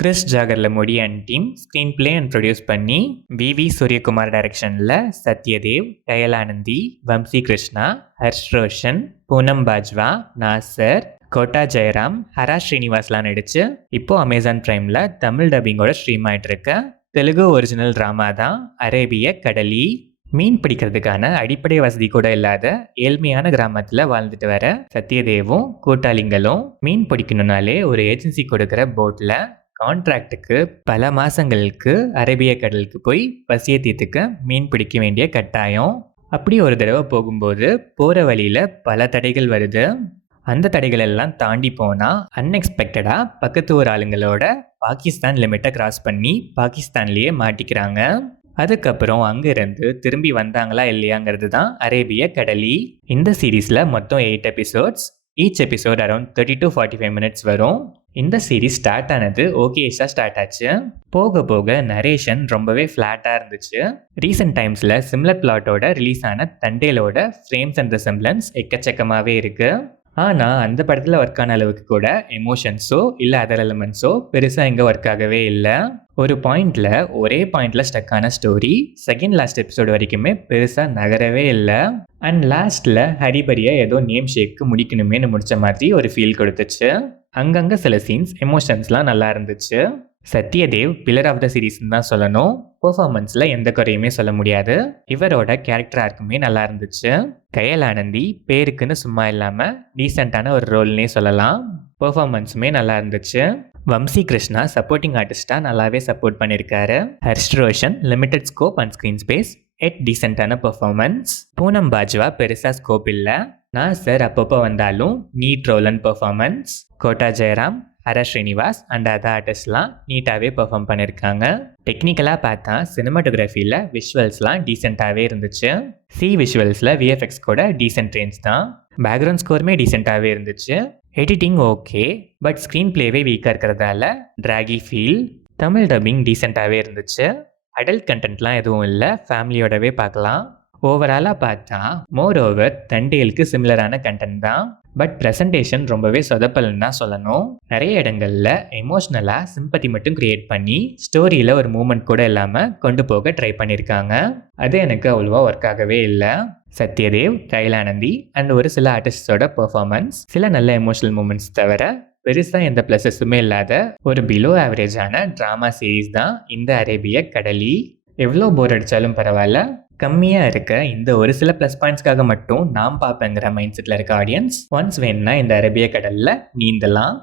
Chris Jagarlamudi and team screen play and produce பண்ணி வி சூரியகுமார் டைரக்ஷனில் சத்யதேவ், கயலானந்தி, வம்சி கிருஷ்ணா, ஹர்ஷ் ரோஷன், பூனம் பாஜ்வா, நாசர், கோட்டா ஜெயராம், ஹரா ஸ்ரீனிவாஸ்லாம் நடிச்சு இப்போ அமேசான் பிரைமில் தமிழ் டப்பிங்கோட ஸ்ட்ரீம் ஆகிட்டு இருக்க தெலுங்கு ஒரிஜினல் ட்ராமா தான் அரேபிய கடலி. மீன் பிடிக்கிறதுக்கான அடிப்படை வசதி கூட இல்லாத ஏழ்மையான கிராமத்தில் வாழ்ந்துட்டு வர சத்யதேவும் கூட்டாளிங்களும் மீன் பிடிக்கணும்னாலே ஒரு ஏஜென்சி கொடுக்குற போட்டில் கான்ட்ராக்டுக்கு பல மாதங்களுக்கு அரேபிய கடலுக்கு போய் பசியை தீர்த்துக்க மீன் பிடிக்க வேண்டிய கட்டாயம். அப்படி ஒரு தடவை போகும்போது போகிற வழியில் பல தடைகள் வருது. அந்த தடைகள் எல்லாம் தாண்டி போனால் அன்எக்ஸ்பெக்டடாக பக்கத்து ஊர் ஆளுங்களோட பாகிஸ்தான் லிமிட்டை கிராஸ் பண்ணி பாகிஸ்தான்லேயே மாட்டிக்கிறாங்க. அதுக்கப்புறம் அங்கேருந்து திரும்பி வந்தாங்களா இல்லையாங்கிறது தான் அரேபிய கடலி. இந்த சீரீஸில் மொத்தம் 8 episodes. Each episode around 30 to 45 minutes வரும். இந்த சீரீஸ் ஸ்டார்ட் ஆனது ஓகேஷாக ஸ்டார்ட் ஆச்சு. போக போக நரேஷன் ரொம்பவே ஃப்ளாட்டாக இருந்துச்சு. ரீசெண்ட் டைம்ஸில் சிம்லர் பிளாட்டோட ரிலீஸ் ஆன தண்டேலோட ஃப்ரேம்ஸ் அண்ட் ரெசம்பிளன்ஸ் எக்கச்சக்கமாகவே இருக்குது. ஆனால் அந்த படத்தில் ஒர்க் ஆன அளவுக்கு கூட எமோஷன்ஸோ இல்லை அதர் எலிமெண்ட்ஸோ பெருசாக இங்கே ஒர்க் ஆகவே இல்லை. ஒரு ஒரே பாயிண்டில் ஸ்டக் ஆன ஸ்டோரி செகண்ட் லாஸ்ட் எபிசோடு வரைக்குமே பெருசாக நகரவே இல்லை. அண்ட் லாஸ்ட்டில் ஹரிபரியை ஏதோ நேம் ஷேக்கு முடிக்கணுமேனு முடித்த மாதிரி ஒரு ஃபீல் கொடுத்துச்சு. அங்கங்கே சில சீன்ஸ் எமோஷன்ஸ்லாம் நல்லா இருந்துச்சு. சத்யதேவ் பில்லர் ஆஃப் த சீரீஸ்ன்னு தான் சொல்லணும். பெர்ஃபார்மன்ஸில் எந்த குறையுமே சொல்ல முடியாது. இவரோட கேரக்டர் ஆர்க்குமே நல்லா இருந்துச்சு. கயலானந்தி பேருக்குன்னு சும்மா இல்லாமல் டீசெண்டான ஒரு ரோல்னே சொல்லலாம். பெர்ஃபார்மன்ஸுமே நல்லா இருந்துச்சு. வம்சி கிருஷ்ணா சப்போர்ட்டிங் ஆர்டிஸ்டாக நல்லாவே சப்போர்ட் பண்ணியிருக்காரு. Harsh Roshan limited scope and screen space, டீசெண்டான பெர்ஃபார்மன்ஸ். பூனம் பாஜ்வா பெருசாக ஸ்கோப் இல்லை. நாசர் அப்பப்போ வந்தாலும் neat role and performance. Kota Jayaram, Hara Srinivas and other ஆர்டிஸ்ட்லாம் நீட்டாகவே பெர்ஃபார்ம் பண்ணியிருக்காங்க. டெக்னிக்கலாக பார்த்தா சினிமாட்டோகிராஃபியில் விஷுவல்ஸ்லாம் டீசெண்டாகவே இருந்துச்சு. விஷுவல்ஸில் விஎஃப்எக்ஸ் கூட டீசென்ட் ரேஞ்ச் தான். பேக்ரவுண்ட் ஸ்கோருமே டீசெண்டாகவே இருந்துச்சு. எடிட்டிங் ஓகே, பட் ஸ்க்ரீன் பிளேவே வீக்காக இருக்கிறதால ட்ராகி ஃபீல். தமிழ் டப்பிங் டீசெண்டாகவே இருந்துச்சு. அடல்ட் கண்டென்ட்லாம் எதுவும் இல்லை, ஃபேமிலியோடவே பார்க்கலாம். ஓவராலாக பார்த்தா மோரோவர் தண்டேலுக்கு சிமிலரான கண்டென்ட் தான், பட் ப்ரெசன்டேஷன் ரொம்பவே சொதப்பல்னு தான் சொல்லணும். நிறைய இடங்களில் எமோஷ்னலாக சிம்பத்தி மட்டும் க்ரியேட் பண்ணி ஸ்டோரியில் ஒரு மூமெண்ட் கூட இல்லாமல் கொண்டு போக ட்ரை பண்ணியிருக்காங்க. அது எனக்கு அவ்வளோவா ஒர்க் ஆகவே இல்லை. சத்யதேவ், கயலானந்தி அண்ட் ஒரு சில ஆர்டிஸ்டோட பெர்ஃபார்மன்ஸ், சில நல்ல எமோஷனல் மூமெண்ட்ஸ் தவிர பெருசாக எந்த ப்ளஸஸுமே இல்லாத ஒரு பிலோ ஆவரேஜான ட்ராமா சீரீஸ் தான் இந்த அரேபிய கடலி. எவ்வளோ போர் அடித்தாலும் பரவாயில்ல, கம்மியாக இருக்க இந்த ஒரு சில ப்ளஸ் பாயிண்ட்ஸ்க்காக மட்டும் நான் பார்ப்பேங்கிற மைண்ட் செட்டில் இருக்க ஆடியன்ஸ் ஒன்ஸ் வேணும்னா இந்த அரேபிய கடலில் நீந்தலாம்.